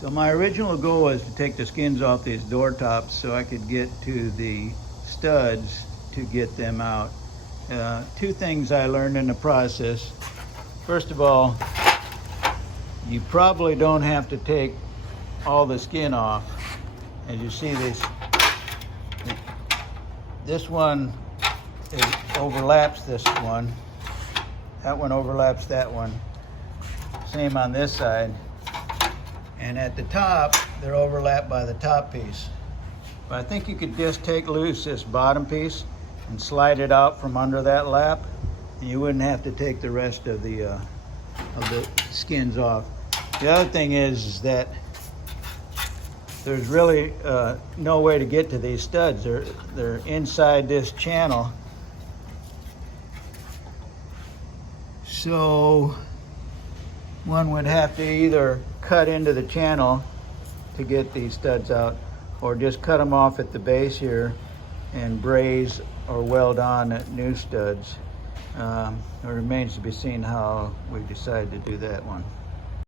So my original goal was to take the skins off these door tops so I could get to the studs to get them out. Two things I learned in the process. First of all, you probably don't have to take all the skin off. As you see, this one overlaps this one. That one overlaps that one. Same on this side. And at the top, they're overlapped by the top piece. But I think you could just take loose this bottom piece and slide it out from under that lap, and you wouldn't have to take the rest of the skins off. The other thing is that there's really no way to get to these studs. They're inside this channel. So one would have to either cut into the channel to get these studs out, or just cut them off at the base here and braze or weld on at new studs. It remains to be seen how we decide to do that one.